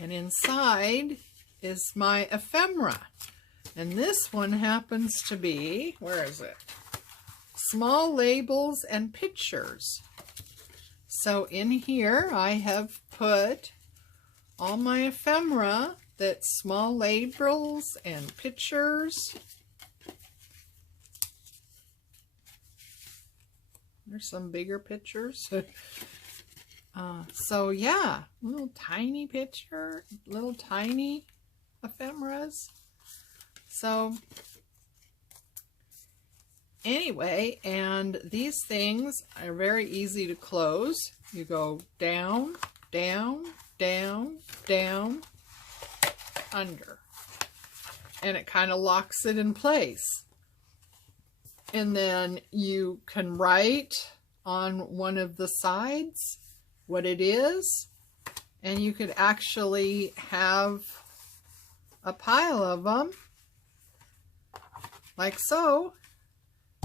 And inside is my ephemera. And this one happens to be, where is it? Small labels and pictures. So in here I have put all my ephemera, that's small labels and pictures. There's some bigger pictures. So yeah, little tiny picture, little tiny ephemeras. So anyway, and these things are very easy to close. You go down, down, down, down, under, and it kind of locks it in place. And then you can write on one of the sides what it is, and you could actually have a pile of them like so,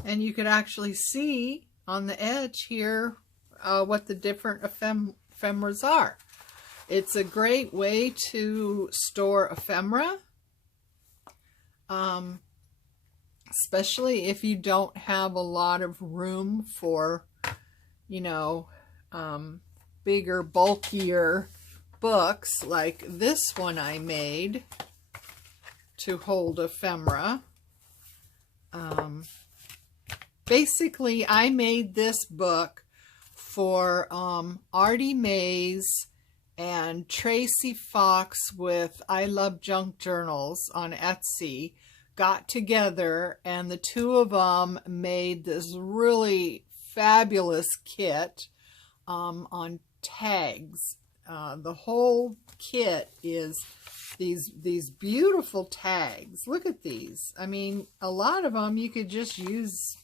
and you could actually see on the edge here what the different ephemeras are. It's a great way to store ephemera, especially if you don't have a lot of room for, you know, bigger, bulkier books like this one I made to hold ephemera. Basically, I made this book for Artie Mays and Tracy Fox with I Love Junk Journals on Etsy got together, and the two of them made this really fabulous kit on tags. The whole kit is these beautiful tags. Look at these. I mean, a lot of them you could just use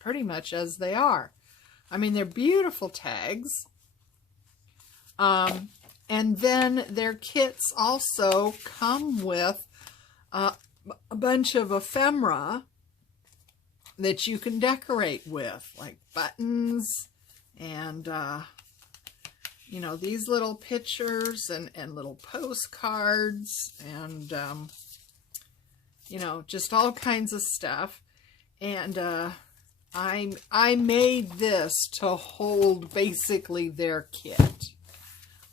pretty much as they are. I mean, they're beautiful tags. And then their kits also come with a bunch of ephemera that you can decorate with, like buttons and, you know, these little pictures and little postcards and, you know, just all kinds of stuff. And I made this to hold basically their kit.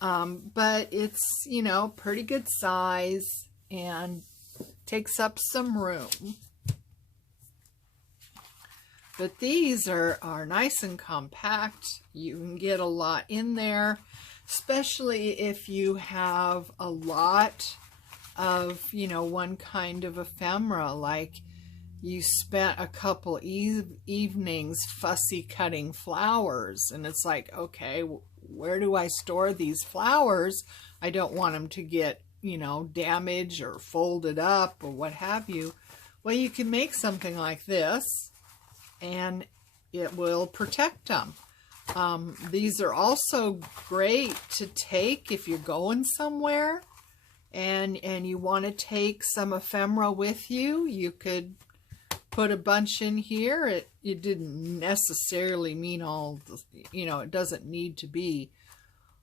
But it's, you know, pretty good size and takes up some room. But these are nice and compact. You can get a lot in there, especially if you have a lot of, you know, one kind of ephemera, like you spent a couple evenings fussy cutting flowers, and it's like, okay, where do I store these flowers? I don't want them to get, you know, damaged or folded up or what have you. Well, you can make something like this, and it will protect them. These are also great to take if you're going somewhere and you want to take some ephemera with you. You could put a bunch in here. It didn't necessarily mean all, you know, it doesn't need to be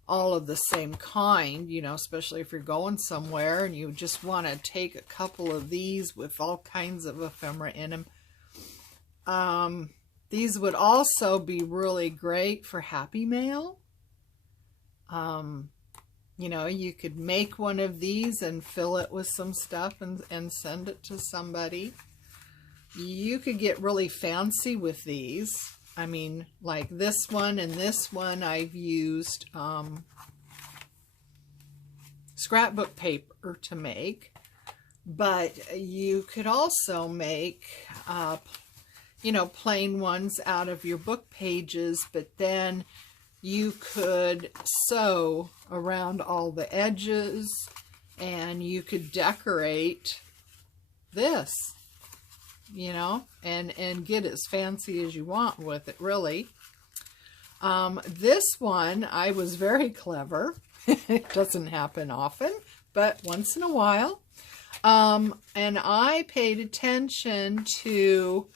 all of the same kind, you know, especially if you're going somewhere and you just want to take a couple of these with all kinds of ephemera in them. These would also be really great for Happy Mail. You know, you could make one of these and fill it with some stuff and send it to somebody. You could get really fancy with these. I mean, like this one and this one, I've used scrapbook paper to make. But you could also make, you know, plain ones out of your book pages, but then you could sew around all the edges and you could decorate this, you know, and get as fancy as you want with it, really. This one, I was very clever. It doesn't happen often, but once in a while. And I paid attention to,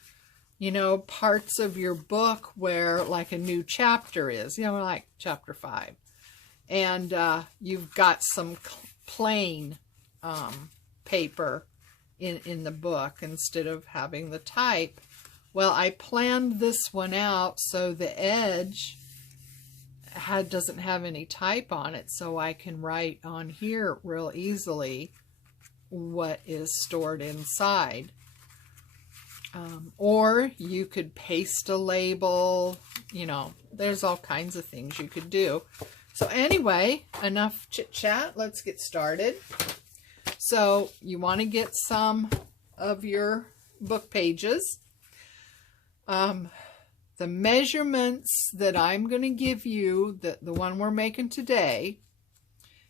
you know, parts of your book where like a new chapter is, you know, like chapter 5. and you've got some plain paper in the book instead of having the type. Well, I planned this one out so the edge doesn't have any type on it, so I can write on here real easily what is stored inside. Or you could paste a label, you know, there's all kinds of things you could do. So anyway, enough chit chat, let's get started. So you want to get some of your book pages. The measurements that I'm going to give you, the one we're making today,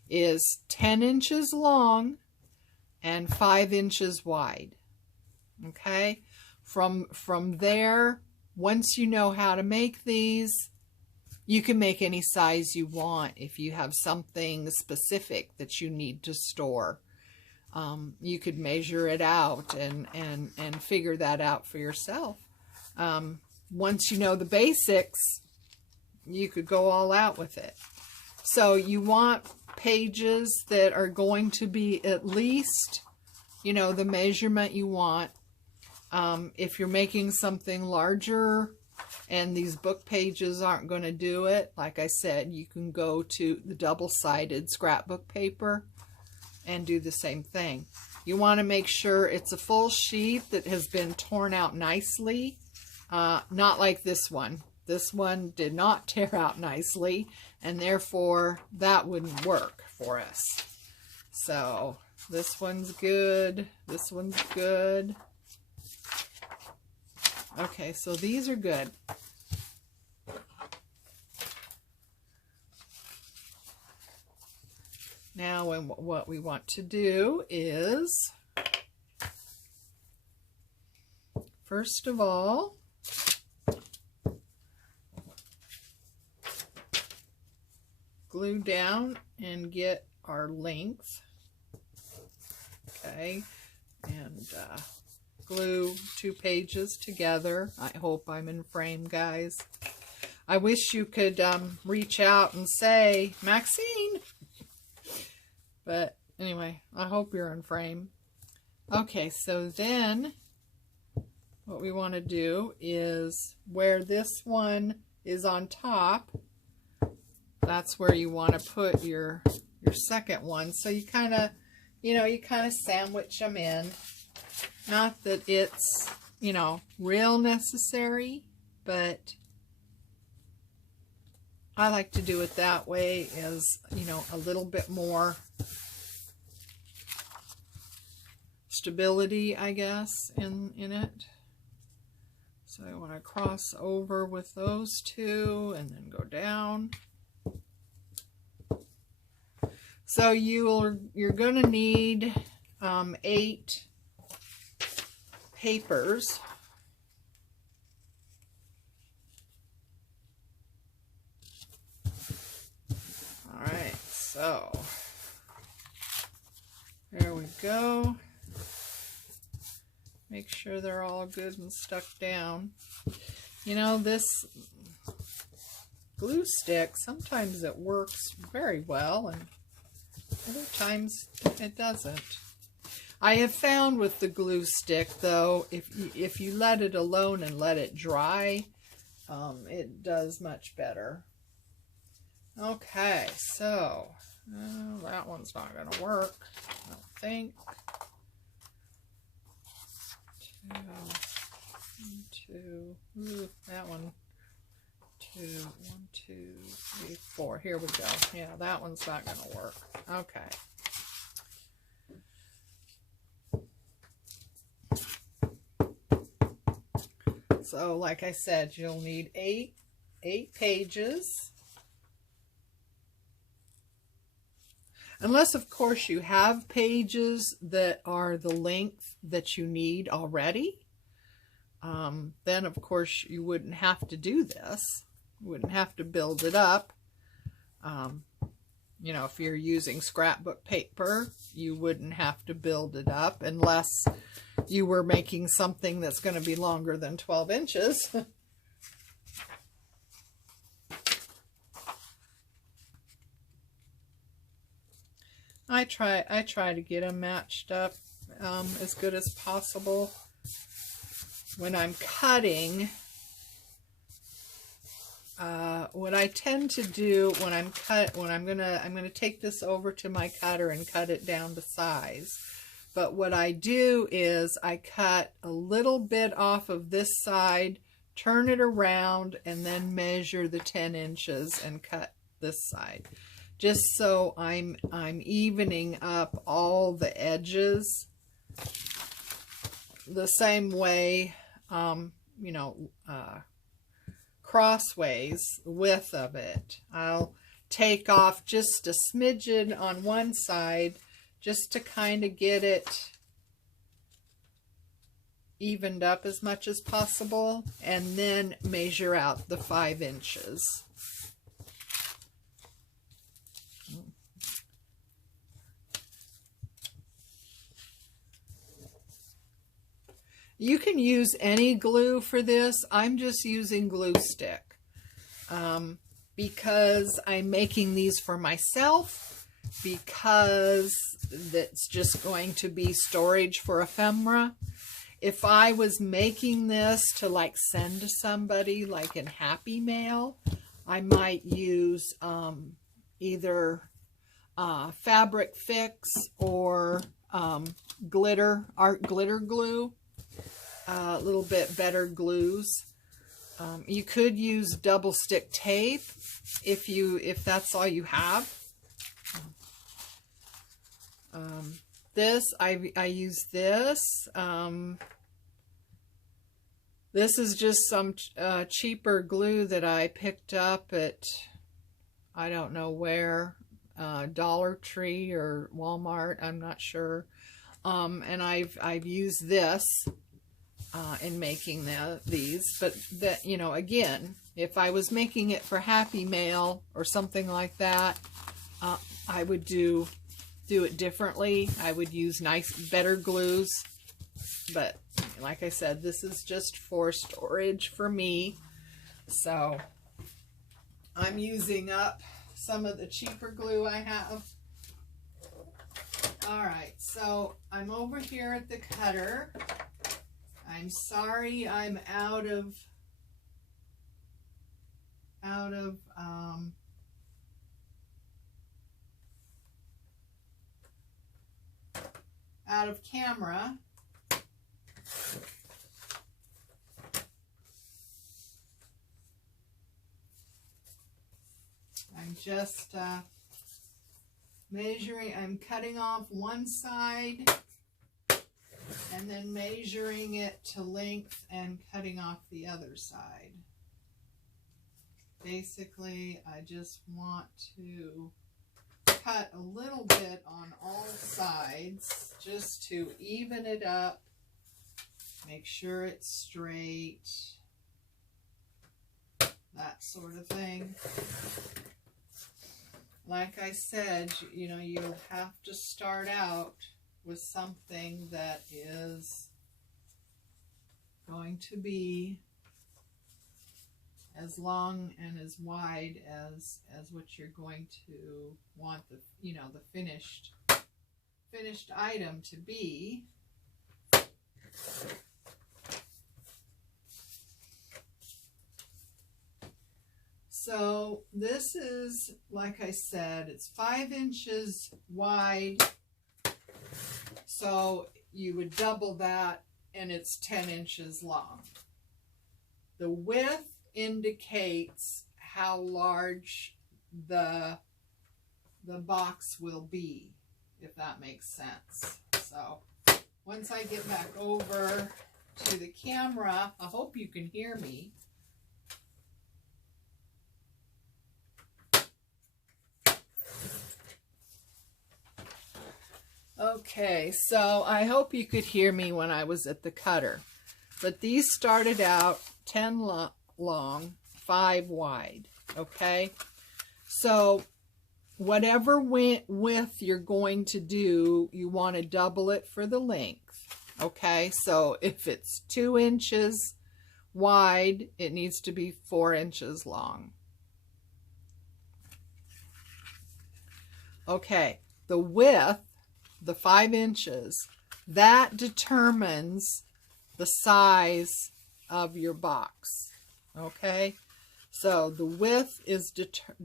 is 10 inches long and 5 inches wide. Okay? From there, once you know how to make these, you can make any size you want. If you have something specific that you need to store, you could measure it out and figure that out for yourself. Once you know the basics, you could go all out with it. So you want pages that are going to be at least, you know, the measurement you want. If you're making something larger and these book pages aren't going to do it, like I said, you can go to the double-sided scrapbook paper and do the same thing. You want to make sure it's a full sheet that has been torn out nicely. Not like this one. This one did not tear out nicely, and therefore that wouldn't work for us. So this one's good. This one's good. Okay, so these are good. Now, what we want to do is, first of all, glue down and get our length. Okay, and glue 2 pages together. I hope I'm in frame, guys. I wish you could reach out and say, Maxine. But anyway, I hope you're in frame. Okay, so then what we want to do is where this one is on top, that's where you want to put your second one. So you kind of, you know, you kind of sandwich them in. Not that it's, you know, real necessary, but I like to do it that way, as, you know, a little bit more stability, I guess, in it. So I want to cross over with those 2 and then go down. So you're going to need 8 papers. All right, so there we go. Make sure they're all good and stuck down. You know, this glue stick, sometimes it works very well and other times it doesn't. I have found with the glue stick, though, if you let it alone and let it dry, it does much better. Okay, so that one's not going to work, I don't think. 2, that one. 2, 1, 2, 3, 4. Here we go. Yeah, that one's not going to work. Okay. So, like I said, you'll need 8 pages. Unless, of course, you have pages that are the length that you need already. Then, of course, you wouldn't have to do this. You wouldn't have to build it up. You know, if you're using scrapbook paper, you wouldn't have to build it up unless you were making something that's going to be longer than 12 inches. I try to get them matched up as good as possible. When I'm cutting, what I tend to do when I'm gonna take this over to my cutter and cut it down to size. But what I do is I cut a little bit off of this side, turn it around, and then measure the 10 inches and cut this side. Just so I'm evening up all the edges the same way, you know, crossways, width of it. I'll take off just a smidgen on one side just to kind of get it evened up as much as possible, and then measure out the 5 inches. You can use any glue for this. I'm just using glue stick because I'm making these for myself, because that's just going to be storage for ephemera. If I was making this to like send to somebody like in Happy Mail, I might use either Fabric Fix or art glitter glue. A little bit better glues. You could use double stick tape if that's all you have. I use this. This is just some cheaper glue that I picked up at, I don't know where, Dollar Tree or Walmart, I'm not sure. And I've used this in making these, but that, you know, again, if I was making it for Happy Mail or something like that, I would do it differently. I would use better glues, but like I said, this is just for storage for me, so I'm using up some of the cheaper glue I have. All right, so I'm over here at the cutter. I'm sorry I'm out of camera. I'm just measuring, I'm cutting off one side and then measuring it to length and cutting off the other side. Basically, I just want to cut a little bit on all sides just to even it up, make sure it's straight, that sort of thing. Like I said, you know, you'll have to start out with something that is going to be as long and as wide as what you're going to want the, you know, the finished item to be. So this is, like I said, it's 5 inches wide. So you would double that and it's 10 inches long. The width indicates how large the box will be, if that makes sense. So once I get back over to the camera, I hope you can hear me. Okay, so I hope you could hear me when I was at the cutter. But these started out 10 long, 5 wide, okay? So whatever width you're going to do, you want to double it for the length, okay? So if it's 2 inches wide, it needs to be 4 inches long. Okay. the width, the 5 inches, that determines the size of your box. Okay? So the width is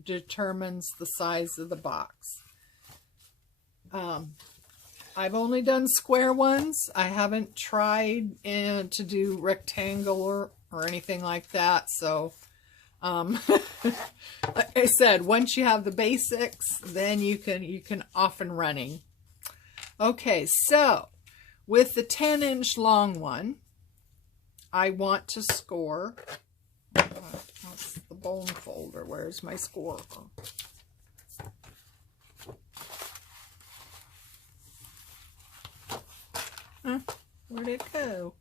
determines the size of the box. I've only done square ones. I haven't tried to do rectangular or anything like that. So, like I said, once you have the basics, then you can off and running. Okay, so with the 10-inch long one, I want to score. What's the bone folder? Where's my score? Huh? Where'd it go?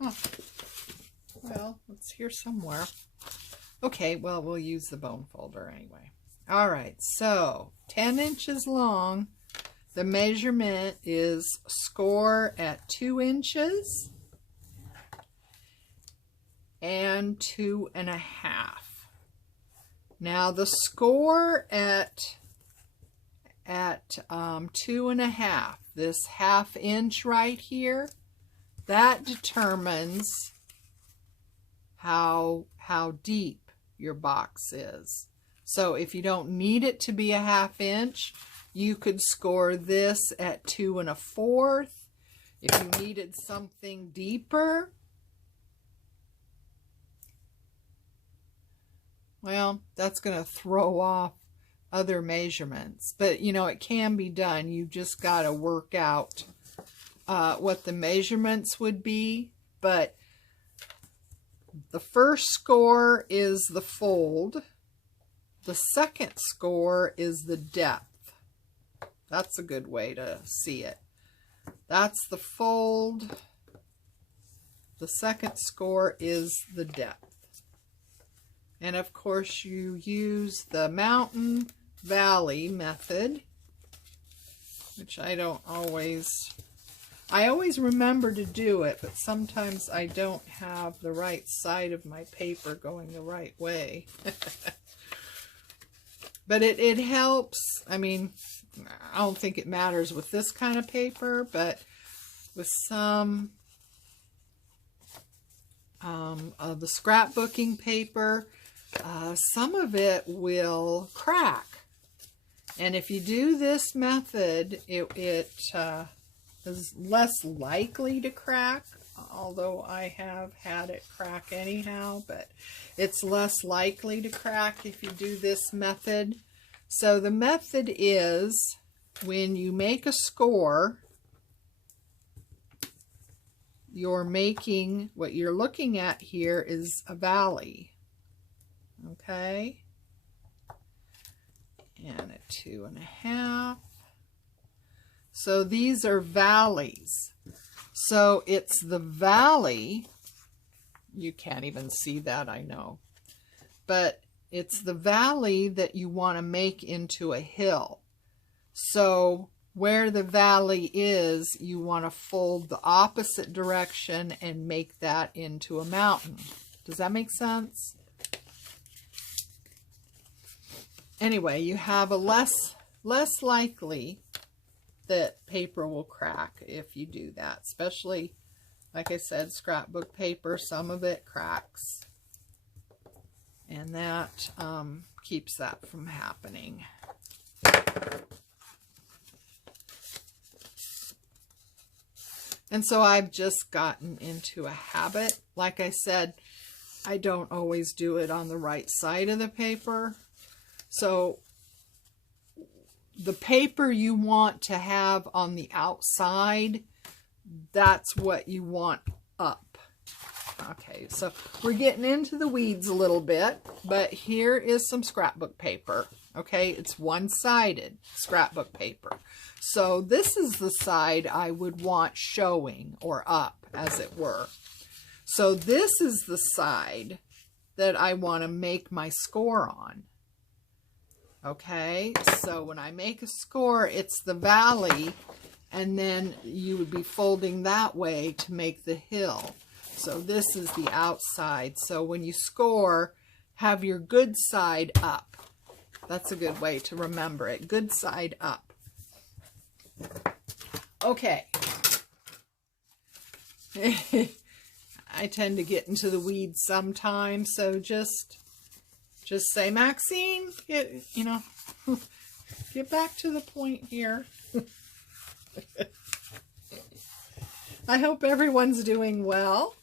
Huh. Well, it's here somewhere. Okay, well, we'll use the bone folder anyway. All right, so 10 inches long. The measurement is score at 2 inches and 2.5. Now the score at 2.5, this 1/2 inch right here, that determines how deep your box is. So if you don't need it to be a 1/2 inch, you could score this at 2 1/4. If you needed something deeper, well, that's going to throw off other measurements. But, you know, it can be done. You just got to work out what the measurements would be. But the first score is the fold. The second score is the depth. That's a good way to see it. That's the fold. The second score is the depth. And of course you use the mountain valley method, which I always remember to do it, but sometimes I don't have the right side of my paper going the right way. But it helps. I mean, I don't think it matters with this kind of paper, but with some of the scrapbooking paper, some of it will crack. And if you do this method, it is less likely to crack, although I have had it crack anyhow, but it's less likely to crack if you do this method. So the method is, when you make a score, you're making, what you're looking at here is a valley. Okay, and a 2.5. So these are valleys. So it's the valley. You can't even see that, I know. But it's the valley that you want to make into a hill. So where the valley is, you want to fold the opposite direction and make that into a mountain. Does that make sense? Anyway, you have a less likely that paper will crack if you do that. Especially, like I said, scrapbook paper, some of it cracks. And that keeps that from happening. And so I've just gotten into a habit. Like I said, I don't always do it on the right side of the paper. So the paper you want to have on the outside, that's what you want up. Okay, so we're getting into the weeds a little bit, but here is some scrapbook paper. Okay, it's one-sided scrapbook paper. So this is the side I would want showing, or up, as it were. So this is the side that I want to make my score on. Okay, so when I make a score, it's the valley, and then you would be folding that way to make the hill. So this is the outside. So when you score, have your good side up. That's a good way to remember it. Good side up. Okay. I tend to get into the weeds sometimes, so just say, Maxine, get back to the point here. I hope everyone's doing well.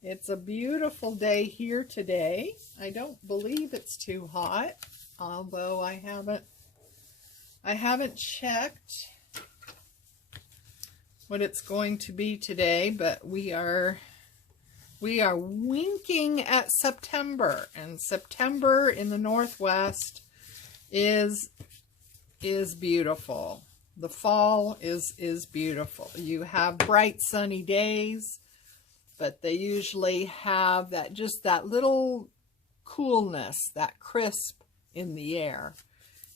It's a beautiful day here today. I don't believe it's too hot, although I haven't checked what it's going to be today, but we are winking at September, and September in the Northwest is beautiful. The fall is beautiful. You have bright sunny days, but they usually have that little coolness, that crisp in the air,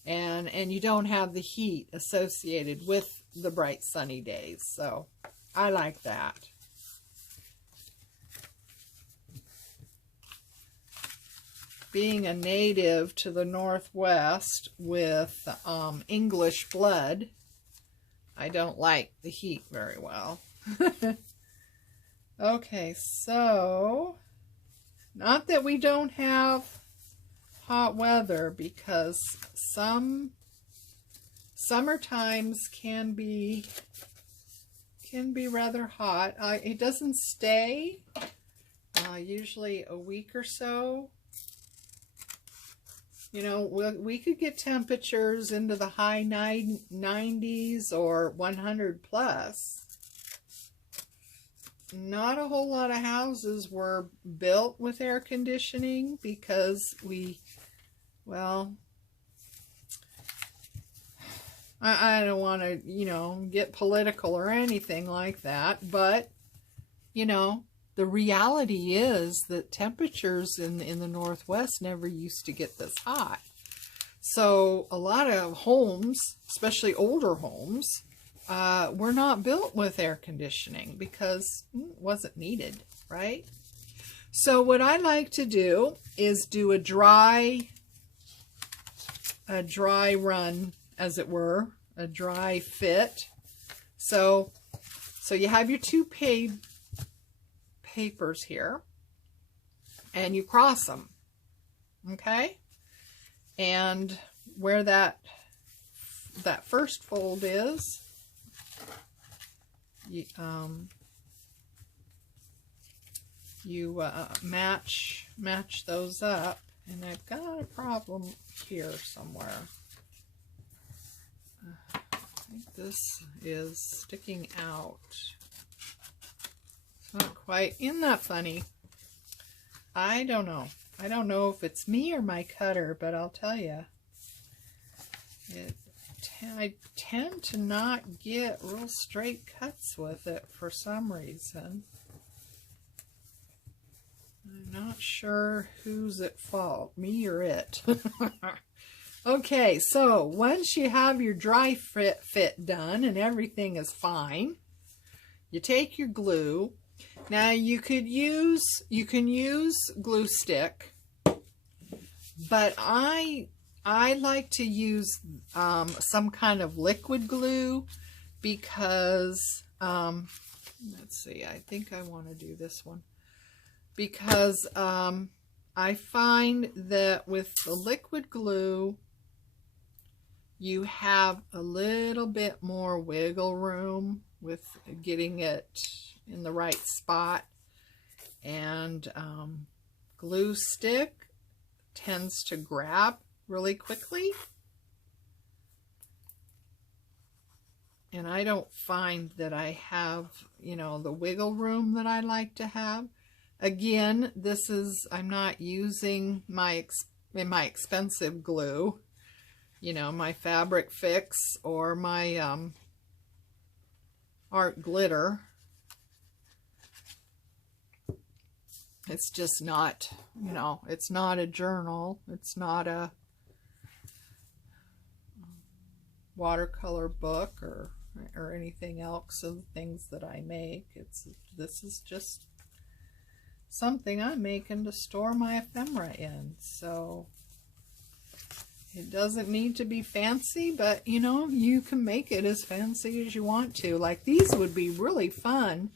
and you don't have the heat associated with the bright sunny days. So I like that. Being a native to the Northwest with English blood, I don't like the heat very well. Okay, so not that we don't have hot weather, because summer times can be rather hot. It doesn't stay, usually a week or so. You know, we could get temperatures into the high 90s or 100 plus. Not a whole lot of houses were built with air conditioning because I don't want to, get political or anything like that, but, the reality is that temperatures in the Northwest never used to get this hot. So a lot of homes, especially older homes, were not built with air conditioning because it wasn't needed, right? So what I like to do is do a dry run, as it were, a dry fit. So you have your two papers here, and you cross them, okay? And where that first fold is, you match those up, and I've got a problem here somewhere. I think this is sticking out. Not quite. Isn't that funny? I don't know. I don't know if it's me or my cutter, but I'll tell you, I tend to not get real straight cuts with it for some reason. I'm not sure who's at fault, me or it. Okay, so once you have your dry fit done and everything is fine, you take your glue. Now you can use glue stick, but I like to use some kind of liquid glue because let's see, I think I want to do this one because I find that with the liquid glue you have a little bit more wiggle room with getting it in the right spot, and glue stick tends to grab really quickly, and I don't find that I have the wiggle room that I like to have. Again, I'm not using my expensive glue, my Fabric Fix or my art glitter. It's just not, it's not a journal. It's not a watercolor book or anything else of things that I make. This is just something I'm making to store my ephemera in. So it doesn't need to be fancy, but you know, you can make it as fancy as you want to. Like these would be really fun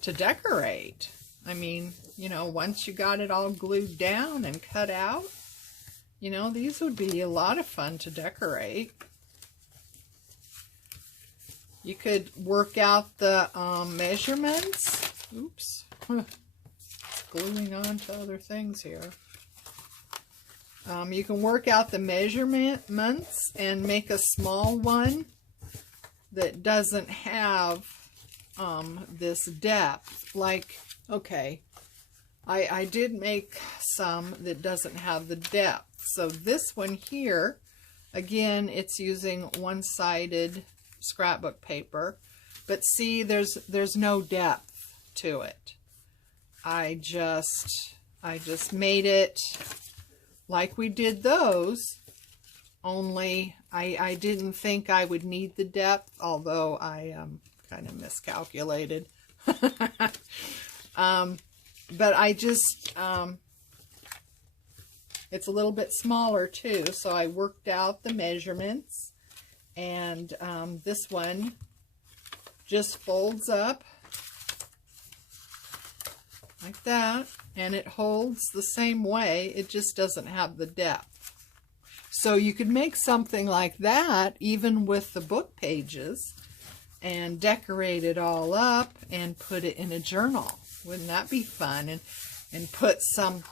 to decorate. I mean, you know, once you got it all glued down and cut out, you know, these would be a lot of fun to decorate. You could work out the measurements. Oops. It's gluing on to other things here. You can work out the measurements and make a small one that doesn't have this depth. Like, okay, I did make some that doesn't have the depth. So this one here, again, it's using one-sided scrapbook paper, but see, there's no depth to it. I just made it like we did those, only I didn't think I would need the depth, although I kind of miscalculated. But I just, it's a little bit smaller too, so I worked out the measurements, and this one just folds up like that, and it holds the same way. It just doesn't have the depth. So you could make something like that even with the book pages and decorate it all up and put it in a journal. Wouldn't that be fun? And put some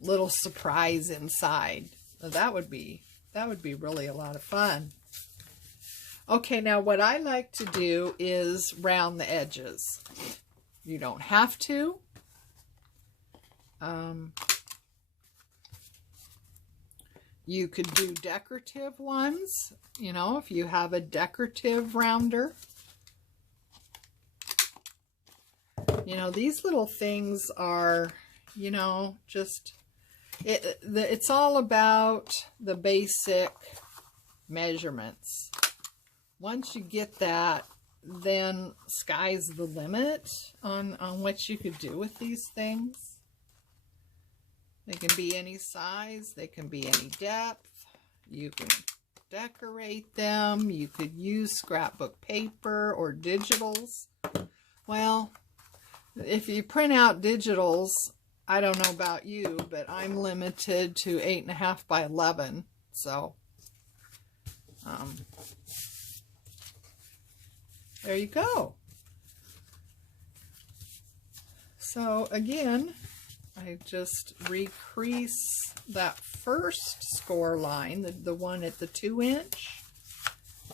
little surprise inside. That would be really a lot of fun. Okay, now what I like to do is round the edges. You don't have to. You could do decorative ones, you know, if you have a decorative rounder. You know, these little things are, you know, just, it's all about the basic measurements. Once you get that, then sky's the limit on what you could do with these things. They can be any size, they can be any depth. You can decorate them. You could use scrapbook paper or digitals. Well, if you print out digitals, I don't know about you, but I'm limited to 8.5 by 11. So, there you go. So again, I just recrease that first score line, the one at the 2-inch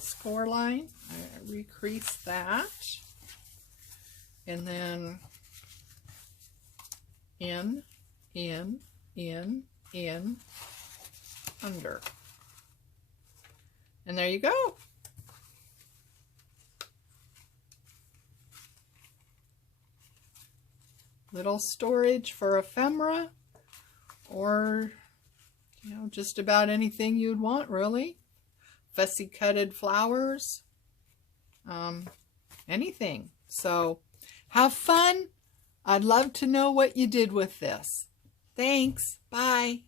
score line. I recrease that, and then in, under. And there you go. Little storage for ephemera, or, you know, just about anything you'd want, really. Fussy cutted flowers, anything. So have fun. I'd love to know what you did with this. Thanks. Bye.